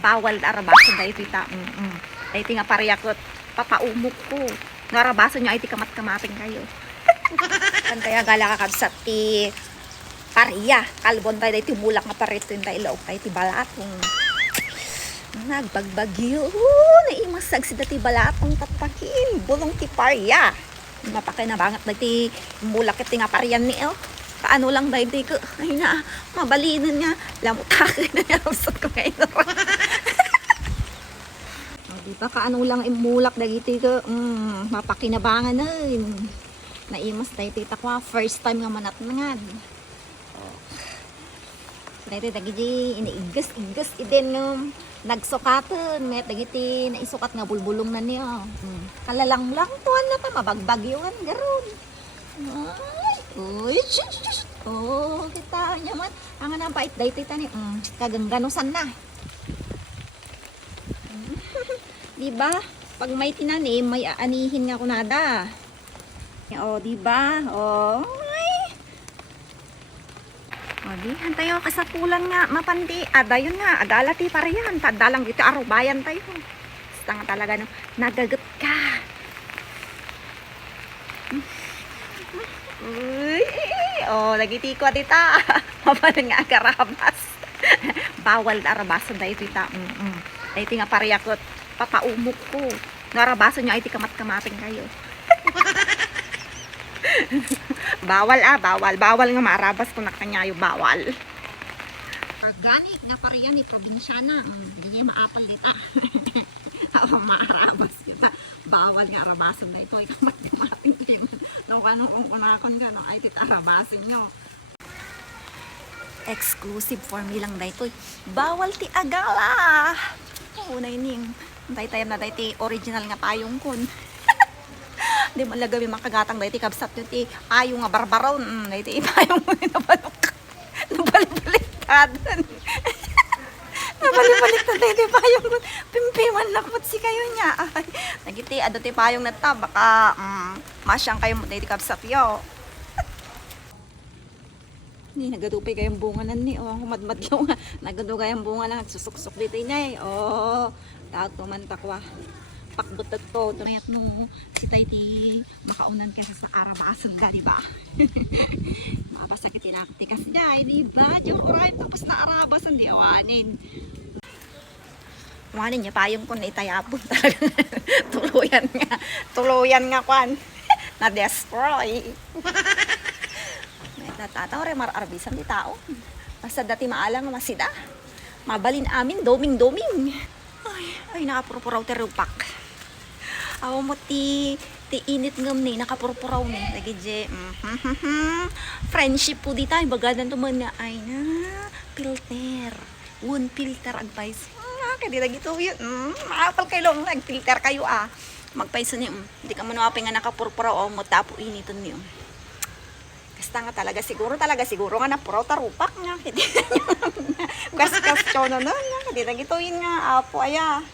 Bawal arabaso dahil tita. Dahil nga pariyakot papaumok ko. Ngarabaso nyo ay ti kamat-kamating kayo. Kan kaya gala kakabsat ti pariya. Kalbon tayo dahil timulak nga parito yung tayo laok tayo ti balatong. Nagbagbagyo. Naimasag si dati balatong tapakin. Bulong ti pariya. Mapakinabangat dahil ti mulak iti nga pariyan ni el. Kaano lang dahil di ko, ay na, mabalinan niya. Lamutakin na niya. Usap ko ngayon. Diba, kaano lang imulak dagiti ko, mapakinabangan na. Naimas tayo tita ko, first time nga manatnangad. Dahil dagiti, iniigas idin nga, nagsukatan, may dagiti, naisukat nga bulbulong na niya. Kalalang-lang tuwan na ta, mabagbagyoan, garon. Uy, oh, kita niya man. Ang anang pait day tita ni, kagangganusan na. Diba? Pag may tinanim, may aanihin nga kunada. O, diba? O, ay. O, di, hantay o, kasapulan nga, mapandi. Adayon nga, adala ti pariyan. Tadalang dito, arubayan tayo. Basta nga talaga, no, nagagat ka. Uy, o, nagiti ko, tita. Mapalan nga karabas. Bawal arabasan dahil, tita. Dahil nga pariyakot. Papaumok ko. Ngarabaso nyo ay ti kamat-kamating kayo. Bawal bawal. Bawal nga marabas ko na kanyayo. Bawal. Organic na pariyan ni probinsyana. Hindi niya maapal dita. Maarabas kita. Bawal nga arabasan na ito. Ay kamat-kamating kayo. Nung kung kunakon ka, no, ay tita arabasin nyo. Exclusive for me lang na ito. Bawal ti agala. Unay ning. Tayo na ti original nga payong kun. Di man lagawi makagatang ti kabsat yun ti ayong nga barbaraw. Ti payong mo nabalok. Nabalik-baliktad. Nabalik-baliktad ti payong kun. Pimpiman nakot si kayo niya. Nagiti ado ti payong na ta. Baka masyang kayo mo ti kabsat yo. Ni nagadupay kayong bunga nan ni. Oh, humadmad yung nagadupay kayong bunga lang. Susuk-suk dito niya. Oh, tawag tuman takwa. Pakbutat to. Tunayat no. Si tayo ti makaunan kasi sa arabasan ka, di ba? Mapasakit tinaktikas niya, di ba? Diyan oray tapos na arabasan, di awanin. Awanin niya payong ko na itayapon talaga. Tuluyan nga kwan. Na-destroy. Natataw rin mararbisan di tao. Basta dati maalang masida. Mabalin amin, doming-doming. Ay nakapurpuraw ti rupak. Awa mo ti init ngam ni, nakapurpuraw ni. Lagi je, friendship po di tayo. Bagadan tuman nga, ay na, filter. One filter advice. Kaya di lagi to yun. Maapal kayo lang, nag-filter kayo Magpaiso niyo, hindi ka manapin nga nakapurpuraw o mo tapo initon niyo. Basta nga talaga siguro nga na puraw tarupak nga. Kasi kasyon na nga. Hindi na gituin nga. Apo aya.